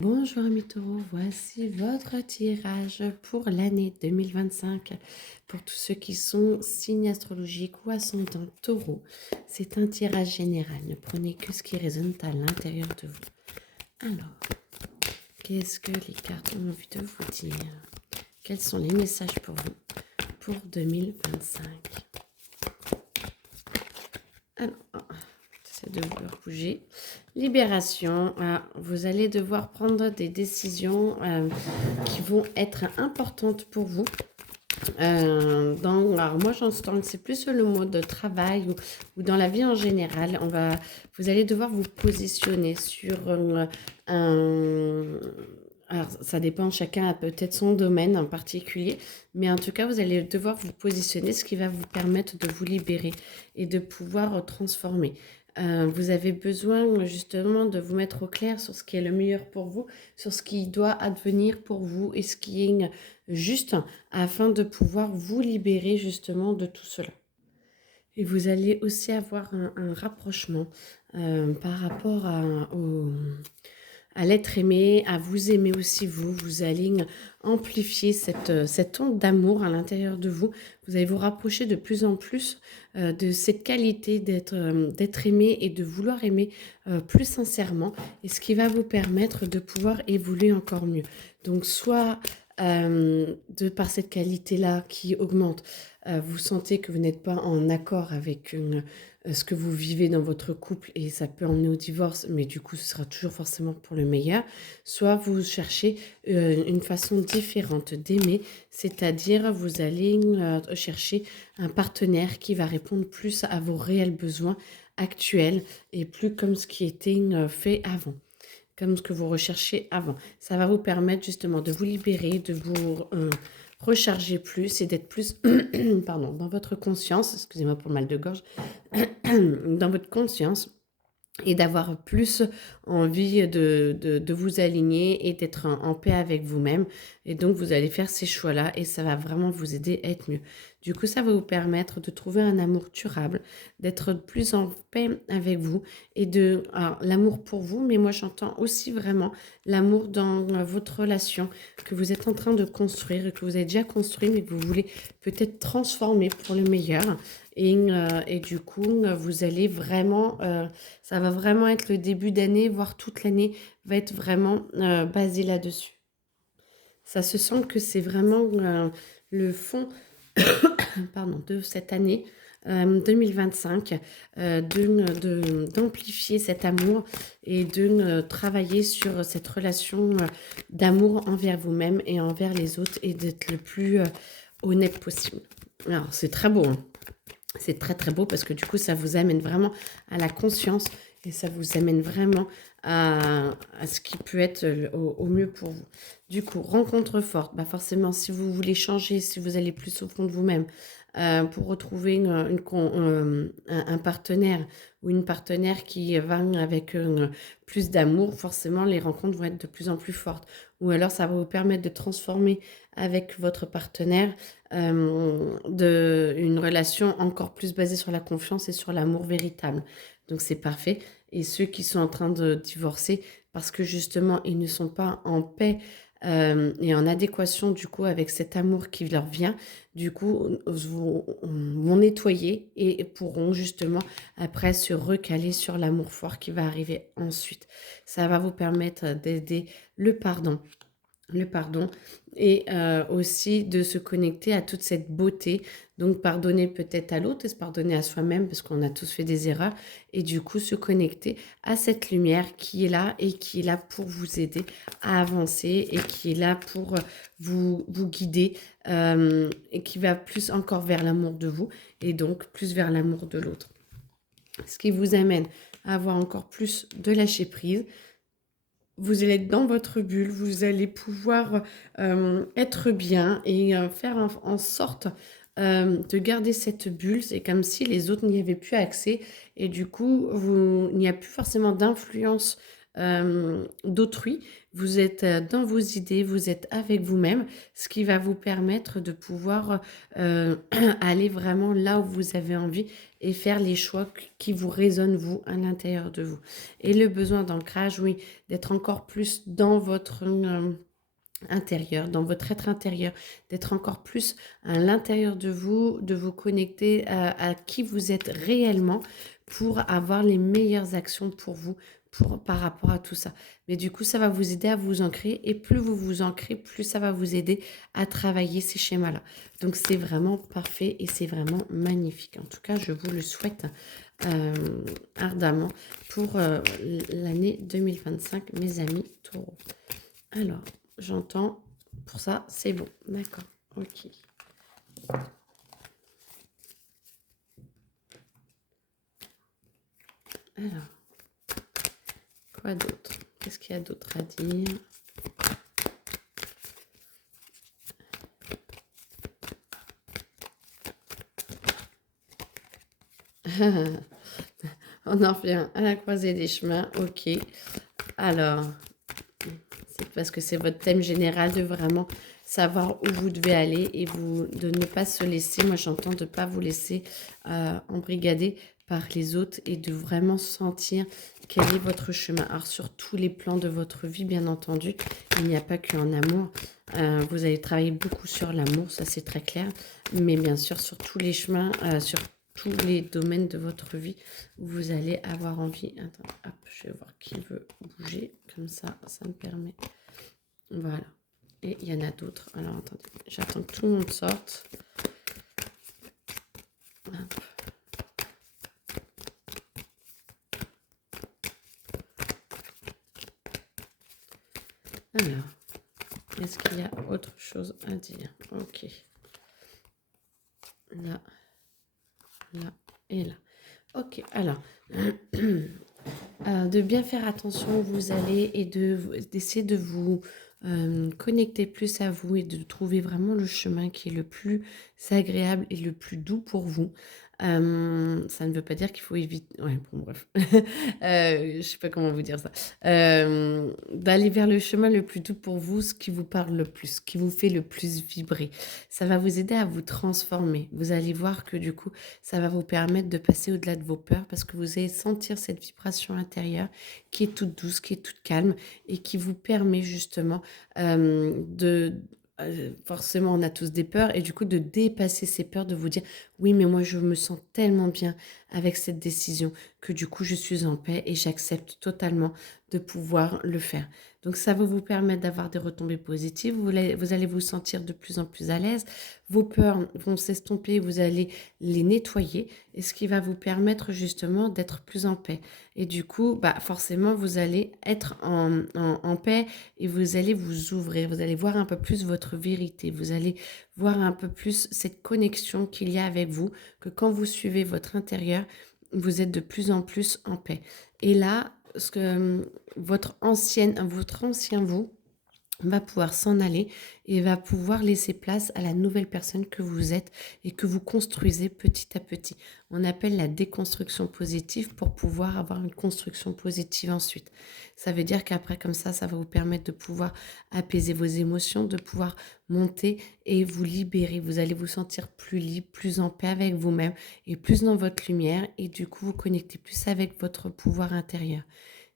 Bonjour amis taureaux, voici votre tirage pour l'année 2025 pour tous ceux qui sont signes astrologiques ou ascendant taureau. C'est un tirage général, ne prenez que ce qui résonne à l'intérieur de vous. Alors, qu'est-ce que les cartes ont envie de vous dire? Quels sont les messages pour vous pour 2025? Alors, j'essaie de vous leur bouger. Libération, vous allez devoir prendre des décisions qui vont être importantes pour vous. Alors moi j'entends que c'est plus le mode travail ou dans la vie en général. Vous allez devoir vous positionner sur un... Alors ça dépend, chacun a peut-être son domaine en particulier, mais en tout cas vous allez devoir vous positionner, ce qui va vous permettre de vous libérer et de pouvoir transformer. Vous avez besoin justement de vous mettre au clair sur ce qui est le meilleur pour vous, sur ce qui doit advenir pour vous et ce qui est juste afin de pouvoir vous libérer justement de tout cela. Et vous allez aussi avoir un rapprochement par rapport à l'être aimé, à vous aimer aussi vous. Vous allez amplifier cette onde d'amour à l'intérieur de vous. Vous allez vous rapprocher de plus en plus de cette qualité d'être aimé et de vouloir aimer plus sincèrement. Et ce qui va vous permettre de pouvoir évoluer encore mieux. Donc soit de par cette qualité-là qui augmente, vous sentez que vous n'êtes pas en accord avec ce que vous vivez dans votre couple et ça peut emmener au divorce, mais du coup, ce sera toujours forcément pour le meilleur. Soit vous cherchez une façon différente d'aimer, c'est-à-dire vous allez chercher un partenaire qui va répondre plus à vos réels besoins actuels et plus comme ce qui était fait avant, comme ce que vous recherchez avant. Ça va vous permettre justement de vous libérer, de vous recharger plus et d'être plus pardon, dans votre conscience, excusez-moi pour le mal de gorge, dans votre conscience et d'avoir plus envie de vous aligner et d'être en paix avec vous-même. Et donc, vous allez faire ces choix-là et ça va vraiment vous aider à être mieux. Du coup, ça va vous permettre de trouver un amour durable, d'être plus en paix avec vous et alors, l'amour pour vous, mais moi j'entends aussi vraiment l'amour dans votre relation que vous êtes en train de construire, que vous avez déjà construit, mais que vous voulez peut-être transformer pour le meilleur. Et du coup, vous allez vraiment, ça va vraiment être le début d'année, voire toute l'année va être vraiment basée là-dessus. Ça se sent que c'est vraiment le fond pardon, de cette année 2025, d'amplifier cet amour et de travailler sur cette relation d'amour envers vous-même et envers les autres et d'être le plus honnête possible. Alors, c'est très beau, hein. C'est très très beau parce que du coup, ça vous amène vraiment à la conscience et ça vous amène vraiment à ce qui peut être au mieux pour vous. Du coup, rencontre forte, bah forcément, si vous voulez changer, si vous allez plus au fond de vous-même, pour retrouver un partenaire ou une partenaire qui va avec plus d'amour, forcément, les rencontres vont être de plus en plus fortes. Ou alors, ça va vous permettre de transformer avec votre partenaire une relation encore plus basée sur la confiance et sur l'amour véritable. Donc c'est parfait. Et ceux qui sont en train de divorcer parce que justement ils ne sont pas en paix et en adéquation du coup avec cet amour qui leur vient, du coup vont nettoyer et pourront justement après se recaler sur l'amour fort qui va arriver ensuite. Ça va vous permettre d'aider le pardon et aussi de se connecter à toute cette beauté. Donc pardonner peut-être à l'autre et se pardonner à soi-même parce qu'on a tous fait des erreurs et du coup se connecter à cette lumière qui est là et qui est là pour vous aider à avancer et qui est là pour vous guider et qui va plus encore vers l'amour de vous et donc plus vers l'amour de l'autre. Ce qui vous amène à avoir encore plus de lâcher prise. Vous allez être dans votre bulle, vous allez pouvoir être bien et faire en sorte de garder cette bulle. C'est comme si les autres n'y avaient plus accès et du coup, il n'y a plus forcément d'influence d'autrui. Vous êtes dans vos idées, vous êtes avec vous-même, ce qui va vous permettre de pouvoir aller vraiment là où vous avez envie et faire les choix qui vous résonnent, vous, à l'intérieur de vous. Et le besoin d'ancrage, oui, d'être encore plus dans votre intérieur, dans votre être intérieur, d'être encore plus à l'intérieur de vous connecter à qui vous êtes réellement pour avoir les meilleures actions pour vous par rapport à tout ça. Mais du coup, ça va vous aider à vous ancrer et plus vous vous ancrez, plus ça va vous aider à travailler ces schémas-là. Donc, c'est vraiment parfait et c'est vraiment magnifique. En tout cas, je vous le souhaite euh, ardemment pour l'année 2025, mes amis taureaux. Alors, j'entends. Pour ça, c'est bon. D'accord. Ok. Alors, quoi d'autre? Qu'est-ce qu'il y a d'autre à dire? On en revient à la croisée des chemins. Ok. Alors, c'est parce que c'est votre thème général de vraiment savoir où vous devez aller et vous de ne pas se laisser, moi j'entends de ne pas vous laisser embrigader par les autres et de vraiment sentir quel est votre chemin. Alors sur tous les plans de votre vie, bien entendu, il n'y a pas qu'en amour. Vous allez travailler beaucoup sur l'amour, ça c'est très clair, mais bien sûr sur tous les chemins, sur tous les domaines de votre vie, vous allez avoir envie. Attends, hop, je vais voir qui veut bouger, comme ça me permet. Voilà. Et il y en a d'autres. Alors, attendez. J'attends que tout le monde sorte. Hop. Alors, est-ce qu'il y a autre chose à dire? Ok. Là, là et là. Ok, alors, de bien faire attention où vous allez et d'essayer de vous connecter plus à vous et de trouver vraiment le chemin qui est le plus agréable et le plus doux pour vous. Ça ne veut pas dire qu'il faut éviter... Ouais, bon, bref. Je sais pas comment vous dire ça. D'aller vers le chemin le plus doux pour vous, ce qui vous parle le plus, ce qui vous fait le plus vibrer. Ça va vous aider à vous transformer. Vous allez voir que du coup, ça va vous permettre de passer au-delà de vos peurs parce que vous allez sentir cette vibration intérieure qui est toute douce, qui est toute calme et qui vous permet justement de... forcément, on a tous des peurs et du coup de dépasser ces peurs, de vous dire oui, mais moi je me sens tellement bien avec cette décision que du coup je suis en paix et j'accepte totalement de pouvoir le faire. Donc ça va vous permettre d'avoir des retombées positives, vous allez vous sentir de plus en plus à l'aise, vos peurs vont s'estomper, vous allez les nettoyer et ce qui va vous permettre justement d'être plus en paix. Et du coup, bah forcément, vous allez être en paix et vous allez vous ouvrir, vous allez voir un peu plus votre vérité, vous allez voir un peu plus cette connexion qu'il y a avec vous, que quand vous suivez votre intérieur, vous êtes de plus en plus en paix. Et là, ce que votre ancien vous va pouvoir s'en aller et va pouvoir laisser place à la nouvelle personne que vous êtes et que vous construisez petit à petit. On appelle la déconstruction positive pour pouvoir avoir une construction positive ensuite. Ça veut dire qu'après, comme ça va vous permettre de pouvoir apaiser vos émotions, de pouvoir monter et vous libérer. Vous allez vous sentir plus libre, plus en paix avec vous-même et plus dans votre lumière et du coup vous connectez plus avec votre pouvoir intérieur.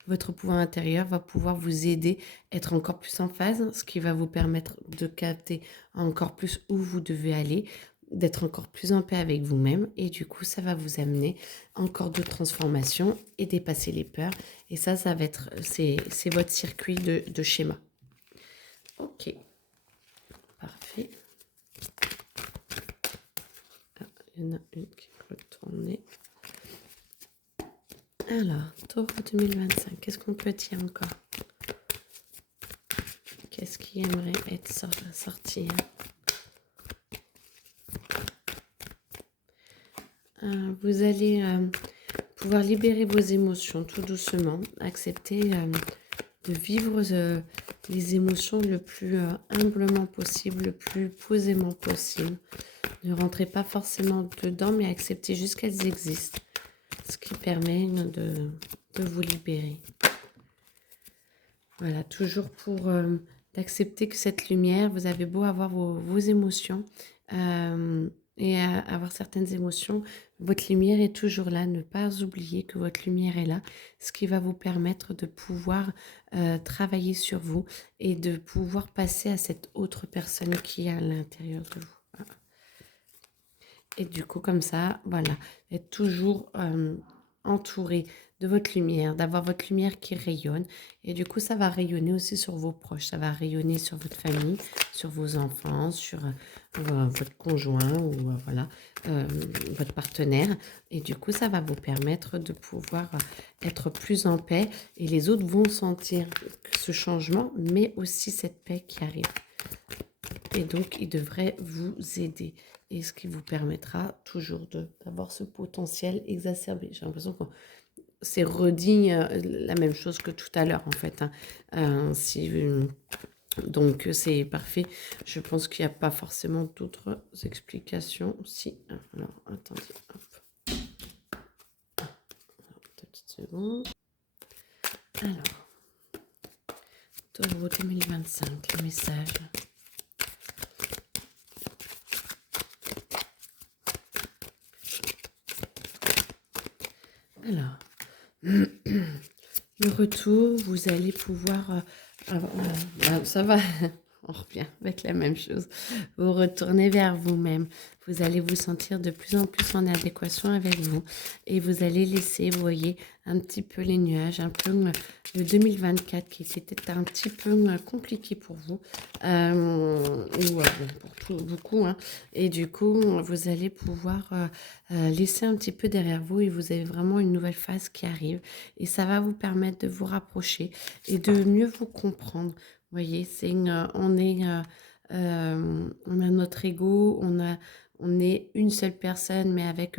Votre pouvoir intérieur va pouvoir vous aider à être encore plus en phase, ce qui va vous permettre de capter encore plus où vous devez aller, d'être encore plus en paix avec vous-même. Et du coup, ça va vous amener encore de transformation et dépasser les peurs. Et ça va être, c'est votre circuit de schéma. Ok, parfait. Ah, il y en a une qui est retournée. Alors, Taureau 2025, qu'est-ce qu'on peut dire encore? Qu'est-ce qui aimerait être sorti? Vous allez pouvoir libérer vos émotions tout doucement, accepter de vivre les émotions le plus humblement possible, le plus posément possible. Ne rentrez pas forcément dedans, mais acceptez juste qu'elles existent, ce qui permet de vous libérer. Voilà, toujours pour d'accepter que cette lumière, vous avez beau avoir vos émotions euh, et avoir certaines émotions, votre lumière est toujours là. Ne pas oublier que votre lumière est là, ce qui va vous permettre de pouvoir travailler sur vous et de pouvoir passer à cette autre personne qui est à l'intérieur de vous. Voilà. Et du coup, comme ça, voilà, être toujours entouré de votre lumière, d'avoir votre lumière qui rayonne. Et du coup, ça va rayonner aussi sur vos proches, ça va rayonner sur votre famille, sur vos enfants, sur votre conjoint ou voilà, euh, votre partenaire. Et du coup, ça va vous permettre de pouvoir être plus en paix. Et les autres vont sentir ce changement, mais aussi cette paix qui arrive. Et donc, il devrait vous aider. Et ce qui vous permettra toujours d'avoir ce potentiel exacerbé. J'ai l'impression que c'est redit la même chose que tout à l'heure, en fait. Hein. Donc, c'est parfait. Je pense qu'il n'y a pas forcément d'autres explications. Si. Alors, attendez. Hop. Deux petites secondes. Alors, Taureau 2025, le message. Alors, le retour, vous allez pouvoir... ça va, on revient avec la même chose. Vous retournez vers vous-même. Vous allez vous sentir de plus en plus en adéquation avec vous. Et vous allez laisser, vous voyez, un petit peu les nuages, un peu le 2024 qui était un petit peu compliqué pour vous. Ou pour beaucoup. Hein. Et du coup, vous allez pouvoir laisser un petit peu derrière vous et vous avez vraiment une nouvelle phase qui arrive. Et ça va vous permettre de vous rapprocher et de mieux vous comprendre. Vous voyez, on a notre ego, on est une seule personne, mais avec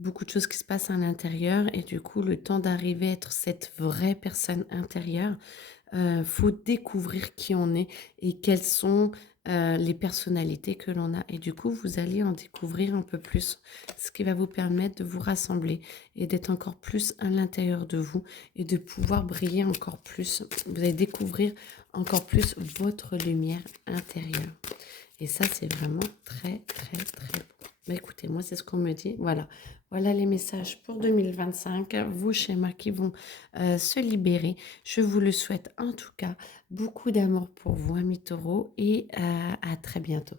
beaucoup de choses qui se passent à l'intérieur. Et du coup, le temps d'arriver à être cette vraie personne intérieure, faut découvrir qui on est et quelles sont les personnalités que l'on a. Et du coup, vous allez en découvrir un peu plus, ce qui va vous permettre de vous rassembler et d'être encore plus à l'intérieur de vous et de pouvoir briller encore plus. Vous allez découvrir encore plus votre lumière intérieure. Et ça, c'est vraiment très, très, très beau. Mais écoutez, moi, c'est ce qu'on me dit. Voilà. Voilà les messages pour 2025, vos schémas qui vont se libérer. Je vous le souhaite en tout cas. Beaucoup d'amour pour vous, amis taureaux, et à très bientôt.